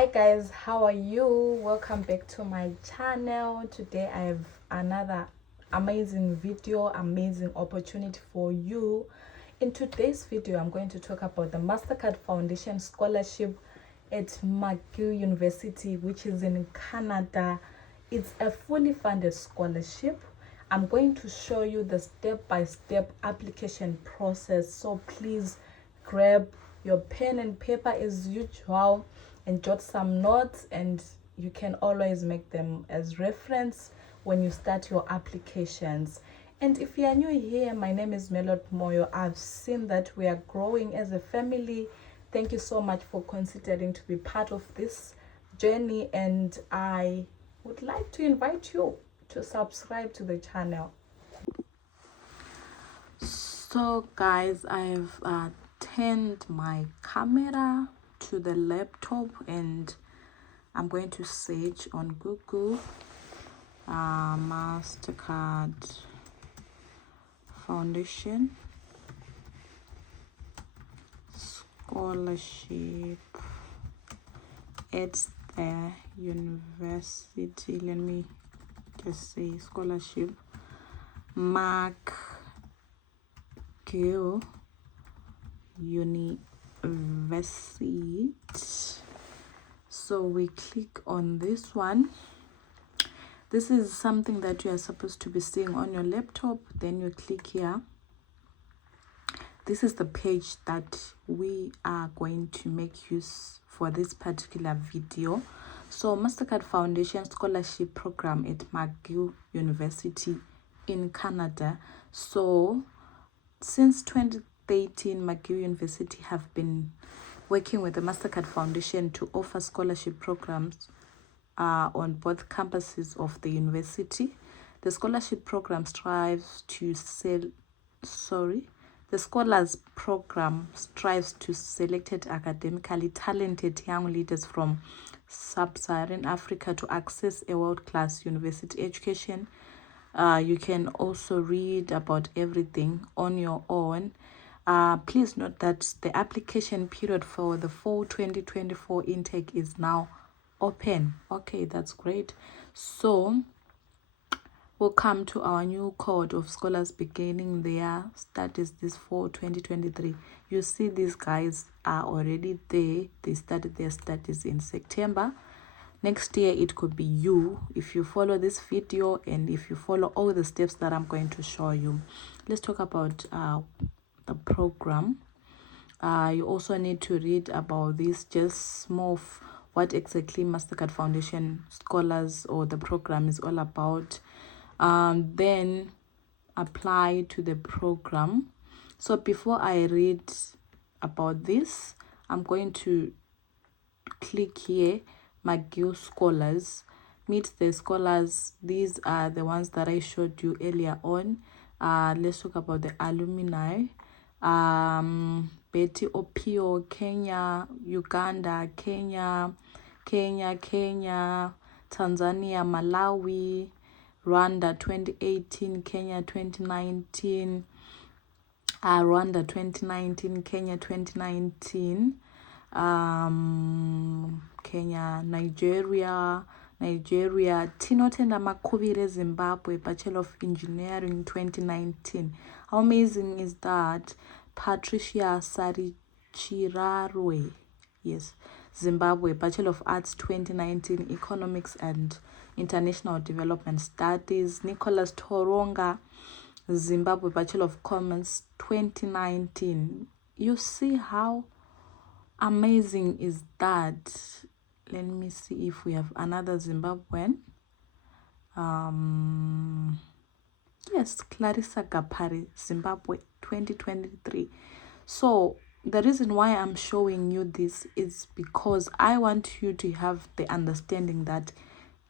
Hi guys, how are you? Welcome back to my channel. Today I have another amazing video, amazing opportunity for you. In today's video I'm going to talk about the Mastercard Foundation Scholarship at McGill University, which is in Canada. It's a fully funded scholarship. I'm going to show you the step-by-step application process, so please grab your pen and paper as usual and jot some notes, and you can always make them as reference when you start your applications. And if you are new here, my name is Melod Moyo. I've seen that we are growing as a family. Thank you so much for considering to be part of this journey, and I would like to invite you to subscribe to the channel. So guys, I've turned my camera to the laptop and I'm going to search on Google Mastercard Foundation Scholarship at the university. Let me just say scholarship McGill University. So we click on this one. This is something that you are supposed to be seeing on your laptop. Then you click here. This is the page that we are going to make use for this particular video. So Mastercard Foundation Scholarship Program at McGill University in Canada. So since 2013, McGill University have been working with the Mastercard Foundation to offer scholarship programs on both campuses of the university. The scholarship program strives to the Scholars Program strives to select academically talented young leaders from sub-Saharan Africa to access a world-class university education. You can also read about everything on your own. Please note that the application period for the fall 2024 intake is now open. Okay, that's great. So we'll come to our new cohort of scholars beginning their studies this fall 2023. You see these guys are already there. They started their studies in September. Next year it could be you if you follow this video and if you follow all the steps that I'm going to show you. Let's talk about the program. You also need to read about this, just more of what exactly Mastercard Foundation Scholars or the program is all about. Then apply to the program. So before I read about this, I'm going to click here, McGill Scholars. Meet the scholars. These are the ones that I showed you earlier on. Let's talk about the alumni. Betty Opio, Kenya, Uganda, Kenya, Tanzania, Malawi, Rwanda 2018, Kenya 2019, Rwanda 2019, Kenya 2019, Kenya, Nigeria, Tinotenda Makubire, Zimbabwe, Bachelor of Engineering 2019. How amazing is that? Patricia Sarichirarwe, yes, Zimbabwe, Bachelor of Arts 2019, Economics and International Development Studies. Nicholas Toronga, Zimbabwe, Bachelor of Commerce 2019. You see how amazing is that? Let me see if we have another Zimbabwean. Yes, Clarissa Gapari, Zimbabwe 2023. So the reason why I'm showing you this is because I want you to have the understanding that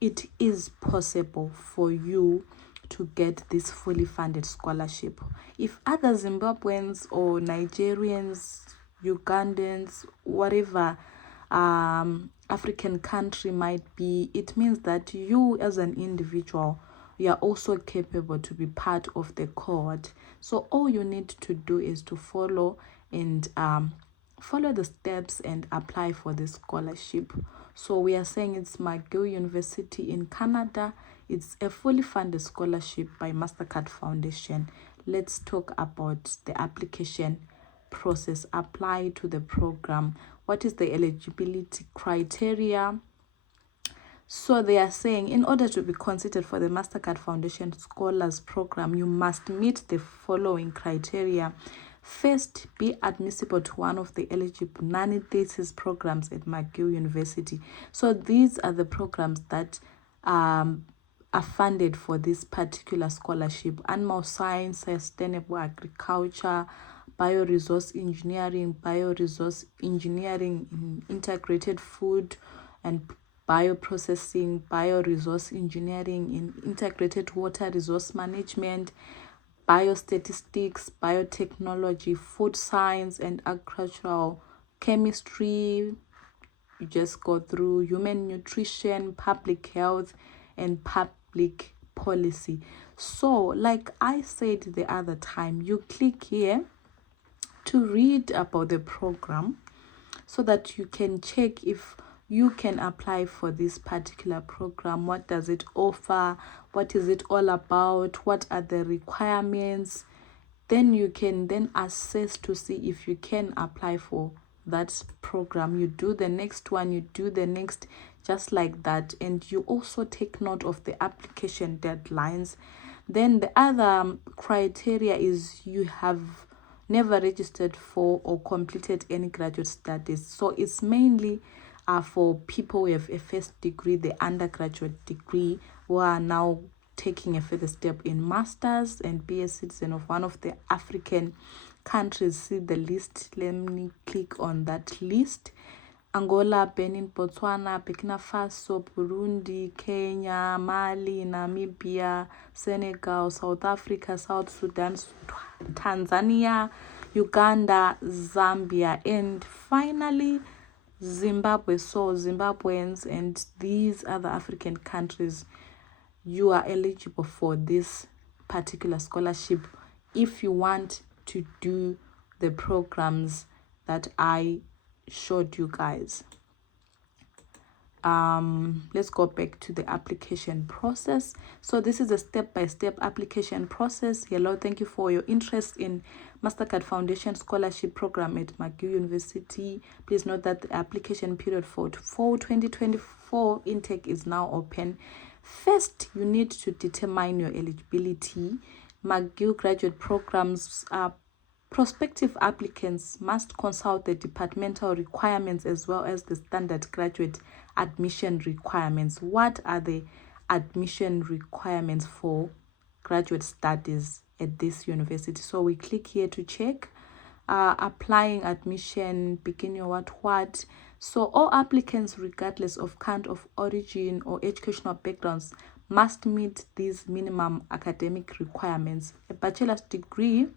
it is possible for you to get this fully funded scholarship. If other Zimbabweans or Nigerians, Ugandans, whatever African country might be, it means that you as an individual, you are also capable to be part of the cohort. So all you need to do is to follow and follow the steps and apply for this scholarship. So we are saying it's McGill University in Canada. It's a fully funded scholarship by Mastercard Foundation. Let's talk about the application process. Apply to the program. What is the eligibility criteria? So they are saying in order to be considered for the Mastercard Foundation Scholars Program, you must meet the following criteria. First, be admissible to one of the eligible non-thesis programs at McGill University. So these are the programs that are funded for this particular scholarship: animal science, sustainable agriculture, bioresource engineering, integrated food and bioprocessing, bioresource engineering in integrated water resource management, biostatistics, biotechnology, food science and agricultural chemistry. You just go through human nutrition, public health and public policy. So like I said the other time, you click here to read about the program so that you can check if you can apply for this particular program. What does it offer? What is it all about? What are the requirements? Then you can then assess to see if you can apply for that program. You do the next one, you do the next, just like that. And you also take note of the application deadlines. Then the other criteria is you have never registered for or completed any graduate studies. So it's mainly for people who have a first degree, the undergraduate degree, who are now taking a further step in masters and be a citizen of one of the African countries. See the list. Let me click on that list. Angola, Benin, Botswana, Burkina Faso, Burundi, Kenya, Mali, Namibia, Senegal, South Africa, South Sudan, Tanzania, Uganda, Zambia, and finally Zimbabwe. So Zimbabweans and these other African countries, you are eligible for this particular scholarship if you want to do the programs that I showed you guys. Let's go back to the application process. So this is a step-by-step application process. Hello, thank you for your interest in Mastercard Foundation Scholarship Program at McGill University. Please note that the application period for fall 2024 intake is now open. First, you need to determine your eligibility. McGill graduate programs prospective applicants must consult the departmental requirements as well as the standard graduate admission requirements. What are the admission requirements for graduate studies at this university? So we click here to check. Applying admission, beginning what. So all applicants, regardless of country of origin or educational backgrounds, must meet these minimum academic requirements. A bachelor's degree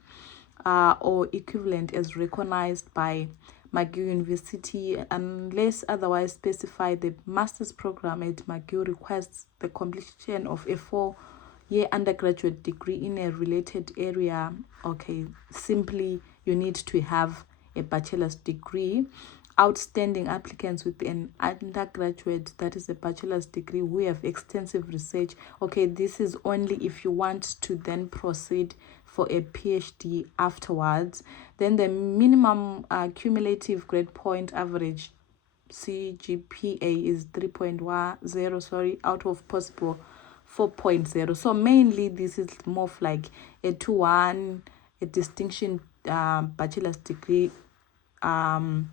or equivalent is recognized by McGill University unless otherwise specified. The master's program at McGill requires the completion of a 4-year undergraduate degree in a related area. Okay, simply you need to have a bachelor's degree. Outstanding applicants with an undergraduate, that is a bachelor's degree, who have extensive research. Okay, this is only if you want to then proceed for a PhD afterwards. Then the minimum cumulative grade point average CGPA is 3.10 out of possible 4.0. So mainly this is more of like a 2-1, a distinction bachelor's degree in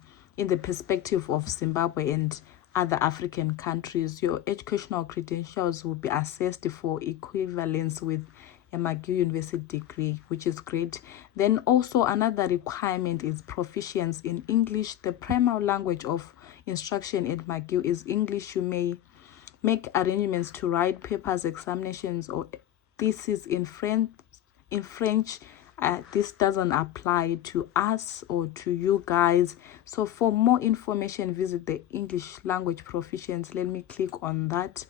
the perspective of Zimbabwe and other African countries. Your educational credentials will be assessed for equivalence with a McGill University degree, which is great. Then also another requirement is proficiency in English. The primary language of instruction at McGill is English. You may make arrangements to write papers, examinations, or thesis in French. This doesn't apply to us or to you guys. So for more information, visit the English language proficiency. Let me click on that.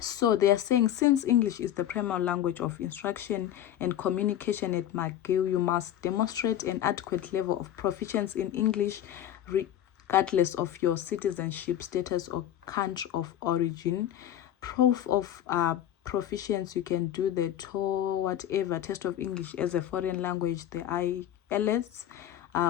So they are saying, since English is the primary language of instruction and communication at McGill, you must demonstrate an adequate level of proficiency in English regardless of your citizenship status or country of origin. Proof of proficiency, you can do the test of English as a foreign language, the IELTS,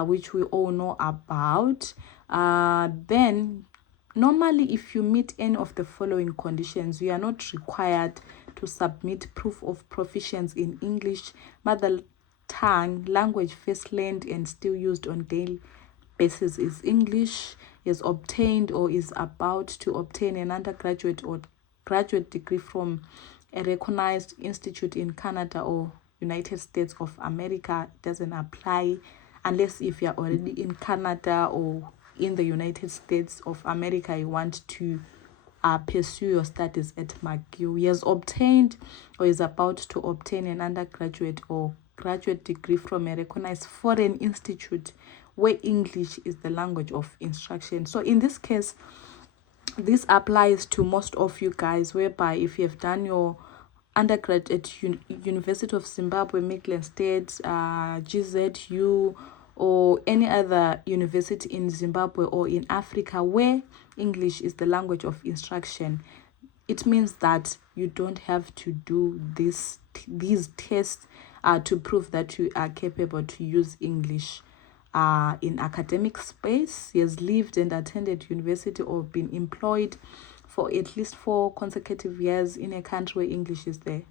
which we all know about. Then normally, if you meet any of the following conditions, you are not required to submit proof of proficiency in English, mother tongue, language first learned and still used on daily basis is English, is obtained or is about to obtain an undergraduate or graduate degree from a recognized institute in Canada or United States of America. Doesn't apply unless if you're already in Canada or in the United States of America, you want to pursue your studies at McGill. He has obtained or is about to obtain an undergraduate or graduate degree from a recognized foreign institute where English is the language of instruction. So in this case, this applies to most of you guys, whereby if you have done your undergrad at University of Zimbabwe, Midland State, GZU, or any other university in Zimbabwe or in Africa where English is the language of instruction, it means that you don't have to do these tests to prove that you are capable to use English in academic space. He has lived and attended university or been employed for at least 4 consecutive years in a country where English is the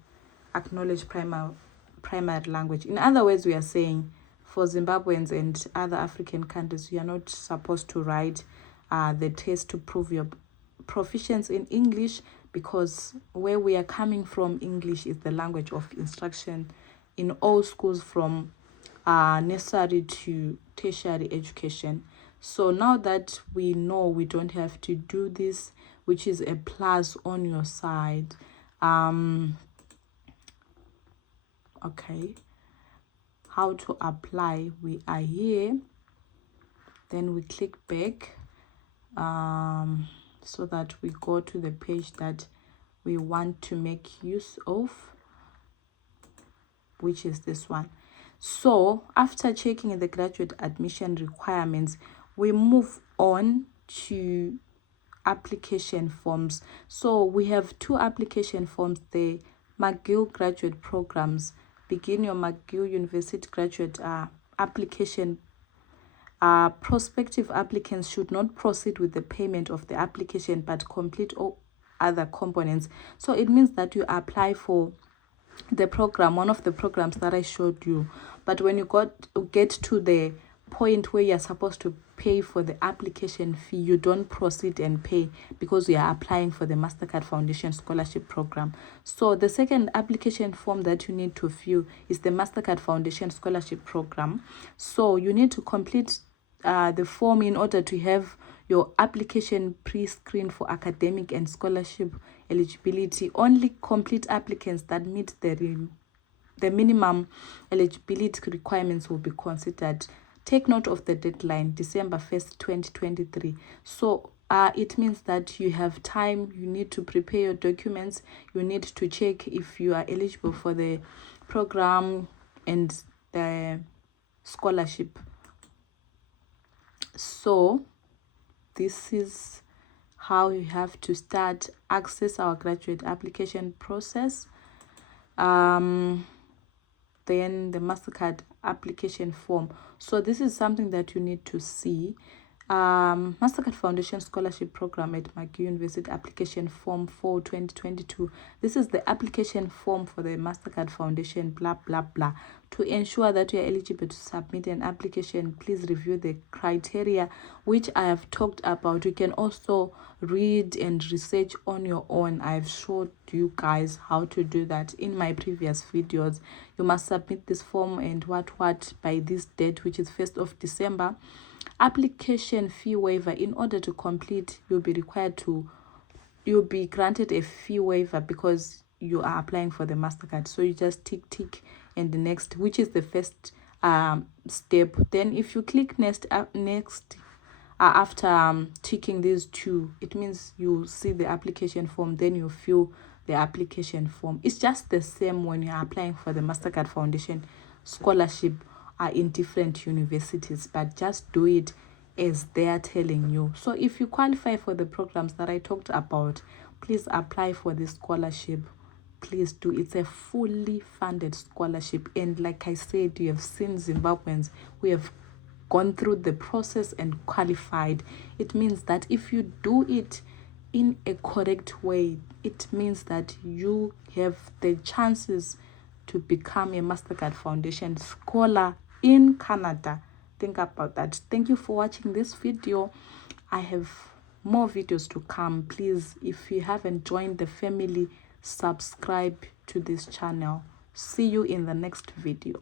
acknowledged primary language. In other words, we are saying for Zimbabweans and other African countries, you are not supposed to write the test to prove your proficiency in English, because where we are coming from, English is the language of instruction in all schools from nursery to tertiary education. So now that we know we don't have to do this, which is a plus on your side. Okay, how to apply? We are here, then we click back so that we go to the page that we want to make use of, which is this one. So after checking the graduate admission requirements, we move on to application forms. So we have 2 application forms: the McGill graduate programs. Begin your McGill University graduate application. Prospective applicants should not proceed with the payment of the application but complete all other components. So it means that you apply for the program, one of the programs that I showed you, but when you get to the point where you're supposed to pay for the application fee, you don't proceed and pay because you are applying for the Mastercard Foundation Scholarship program. So the second application form that you need to fill is the Mastercard Foundation Scholarship program. So you need to complete the form in order to have your application pre-screened for academic and scholarship eligibility. Only complete applicants that meet the minimum eligibility requirements will be considered. Take note of the deadline, December 1st, 2023. So it means that you have time. You need to prepare your documents. You need to check if you are eligible for the program and the scholarship. So this is how you have to start access our graduate application process. Then the Mastercard application form. So this is something that you need to see. Mastercard Foundation Scholarship Program at McGill University application form for 2022. This is the application form for the Mastercard Foundation, blah blah blah. To ensure that you are eligible to submit an application, please review the criteria which I have talked about. You can also read and research on your own. I've showed you guys how to do that in my previous videos. You must submit this form and what by this date, which is 1st of December. Application fee waiver. In order to complete, you'll be granted a fee waiver because you are applying for the Mastercard. So you just tick and the next, which is the first step. Then if you click next after ticking these two, it means you see the application form, then you fill the application form. It's just the same when you're applying for the Mastercard Foundation Scholarship in different universities, but just do it as they are telling you. So if you qualify for the programs that I talked about, please apply for this scholarship. Please do. It's a fully funded scholarship, and like I said, you have seen Zimbabweans who have gone through the process and qualified. It means that if you do it in a correct way, it means that you have the chances to become a Mastercard Foundation scholar in Canada. Think about that. Thank you for watching this video. I have more videos to come. Please, if you haven't joined the family, subscribe to this channel. See you in the next video.